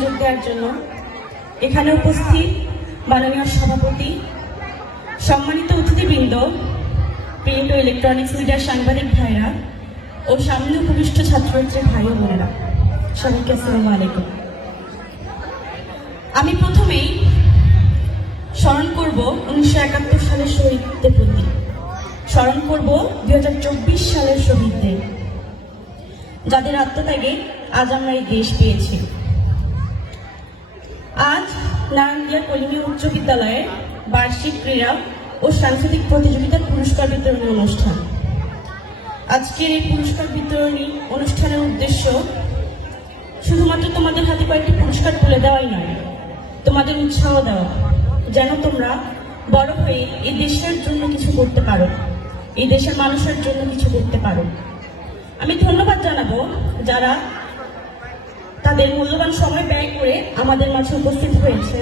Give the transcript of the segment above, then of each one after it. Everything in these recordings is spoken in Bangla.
সুযোগ দেওয়ার জন্য এখানে উপস্থিত মাননীয় সভাপতি, সম্মানিত অতিথিবৃন্দ প্রিন্ট ও ইলেকট্রনিক্স মিডিয়ার সাংবাদিক ভাইরা ও সামনে উপবিষ্ট ছাত্রছাত্রী ভাই ও বোনেরা। সবাইকে আসসালামু আলাইকুম। আমি প্রথমেই স্মরণ করব উনিশশো একাত্তর সালের শহীদদের প্রতি। স্মরণ করব দুই সালের শহীদদের। যাদের আত্মত্যাগে আজ আমরা এই দেশ পেয়েছি। আজ নারায়ণদিয়া কলিমী উচ্চ বিদ্যালয়ের বার্ষিক ক্রীড়া ও সাংস্কৃতিক প্রতিযোগিতার পুরস্কার বিতরণী অনুষ্ঠান। আজকের এই পুরস্কার বিতরণী অনুষ্ঠানের উদ্দেশ্য শুধুমাত্র তোমাদের হাতে কয়েকটি পুরস্কার তুলে দেওয়াই নয়, তোমাদের উৎসাহ দেওয়া, যেন তোমরা বড় হয়ে এই দেশের জন্য কিছু করতে পারো, এই দেশের মানুষের জন্য কিছু করতে পারো। আমি ধন্যবাদ জানাব যারা তাদের মূল্যবান সময় ব্যয় করে আমাদের মাঝে উপস্থিত হয়েছে,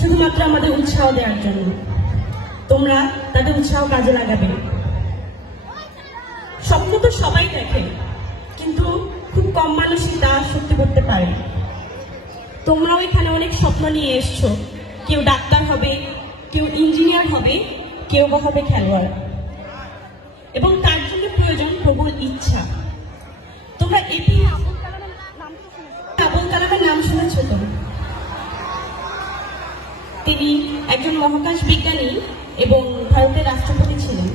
শুধুমাত্র আমাদের উৎসাহ দেওয়ার জন্য। তোমরা তাদের উৎসাহ কাজে লাগাবে। স্বপ্ন তো সবাই দেখে, কিন্তু খুব কম মানুষই তা সত্যি করতে পারে। তোমরাও এখানে অনেক স্বপ্ন নিয়ে এসছো। কেউ ডাক্তার হবে, কেউ ইঞ্জিনিয়ার হবে, কেউ বা হবে খেলোয়াড়। এবং তার জন্য প্রয়োজন প্রবল ইচ্ছা। তোমরা এটি আবুল কালামের নাম শুনেছ তো? তিনি একজন মহাকাশ বিজ্ঞানী এবং ভারতের রাষ্ট্রপতি ছিলেন।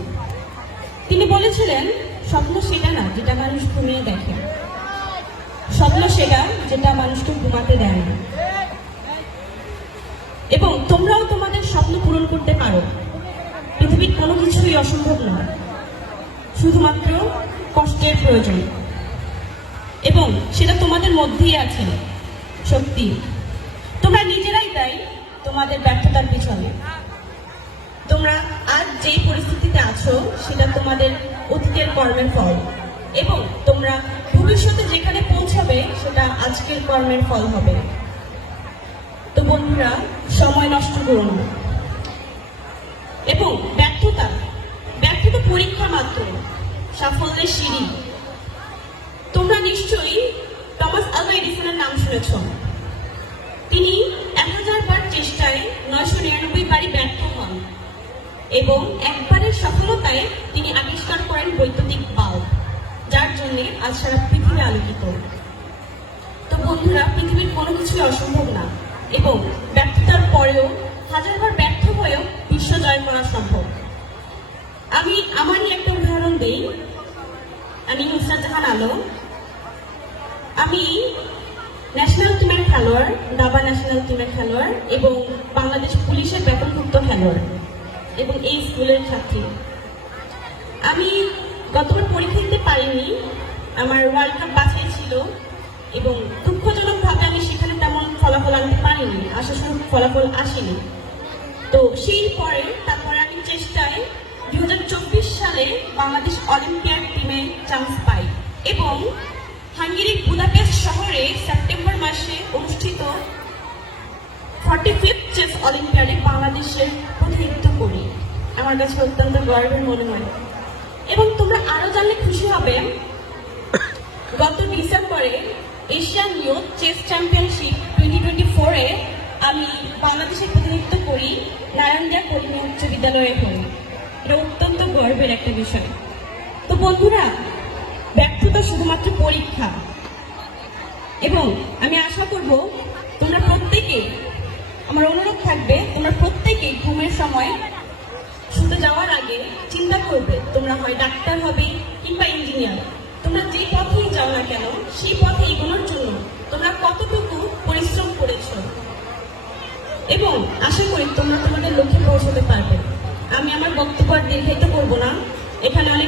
তিনি বলেছিলেন, স্বপ্ন সেটা না যেটা মানুষ ঘুমিয়ে দেখে। স্বপ্ন সেটা যেটা মানুষকে ঘুমাতে দেয় না। এবং তোমরাও তোমাদের স্বপ্ন পূরণ করতে পারো। পৃথিবীর কোনো কিছুই অসম্ভব নয়। শুধুমাত্র কষ্টের প্রয়োজন। এবং সেটা তোমাদের মধ্যেই আছে। সত্যি। তোমরা নিজেরাই তাই তোমাদের ব্যর্থতার পিছনে। তোমরা আজ যেই পরিস্থিতিতে আছো, সেটা তোমাদের অতীতের কর্মের ফল। এবং তোমরা ভবিষ্যতে যেখানে পৌঁছাবে, সেটা আজকের কর্মের ফল হবে। তো বন্ধুরা, সময় নষ্ট করো না। এবং ব্যর্থতা ব্যর্থতা পরীক্ষা মাত্র। সাফল্যের সিঁড়ি। তোমরা নিশ্চয়ই টমাস আলভা এডিসনের নাম শুনেছ। তিনি এক হাজার চেষ্টায় নয়শো নিরানব্বই বারই ব্যর্থ হন এবং একবারের সফলতায় তিনি আবিষ্কার করেন বৈদ্যুতিক বাল্ব, যার জন্য আজ সারা পৃথিবী আলোকিত। তো বন্ধুরা, পৃথিবীর কোনো কিছুই অসম্ভব না এবং ব্যর্থতার পরেও হাজারবার ব্যর্থ হয়েও বিশ্ব জয় করা সম্ভব। আমি আমার নিয়ে একটা উদাহরণ দিই। আমি নুসরাত জাহান আলম আমি ন্যাশনাল টিমের খেলোয়াড় দাবা ন্যাশনাল টিমের খেলোয়াড় এবং বাংলাদেশ পুলিশের বেতনভুক্ত খেলোয়াড় এবং এই স্কুলের ছাত্রী। আমি গতবার পরীক্ষা দিতে পারিনি, আমার ওয়ার্ল্ড কাপ বাছাই ছিল এবং দুঃখজনকভাবে আমি সেখানে তেমন ফলাফল আনতে পারিনি আশাসনক ফলাফল আসেনি। তো সেই পরে, তারপরে আমি চেষ্টায় দু হাজার চব্বিশ সালে বাংলাদেশ অলিম্পিয়াড টিমে চান্স পাই এবং হাঙ্গেরির বুদাপেস্ট শহরে সেপ্টেম্বর মাসে অনুষ্ঠিত ফর্টি ফিফথ চেস অলিম্পিয়াডে বাংলাদেশের প্রতিনিধিত্ব করি। আমার কাছে অত্যন্ত গর্বের মনে হয় এবং তোমরা আরও জানলে খুশি হবে, গত ডিসেম্বরে Asian youth chess championship twenty twenty ফোরে আমি বাংলাদেশের প্রতিনিধিত্ব করি নারায়ণদিয়া কর্মী উচ্চ বিদ্যালয়ে হই এটা অত্যন্ত গর্বের একটা বিষয়। তো বন্ধুরা ব্যর্থতা শুধুমাত্র পরীক্ষা। এবং আমি আশা করব তোমরা প্রত্যেকে, আমার অনুরোধ থাকবে, তোমরা প্রত্যেকে ঘুমের সময় শুতে যাওয়ার আগে চিন্তা করবে, তোমরা হয় ডাক্তার হবে কিংবা ইঞ্জিনিয়ার। তোমরা যে পথেই যাও না কেন, সেই পথে এগোনোর জন্য তোমরা কতটুকু পরিশ্রম করেছ। এবং আশা করি তোমরা তোমাদের লক্ষ্যে পৌঁছতে পারবে। আমি আমার বক্তব্য আর দীর্ঘায়িত করব না। এখানে অনেক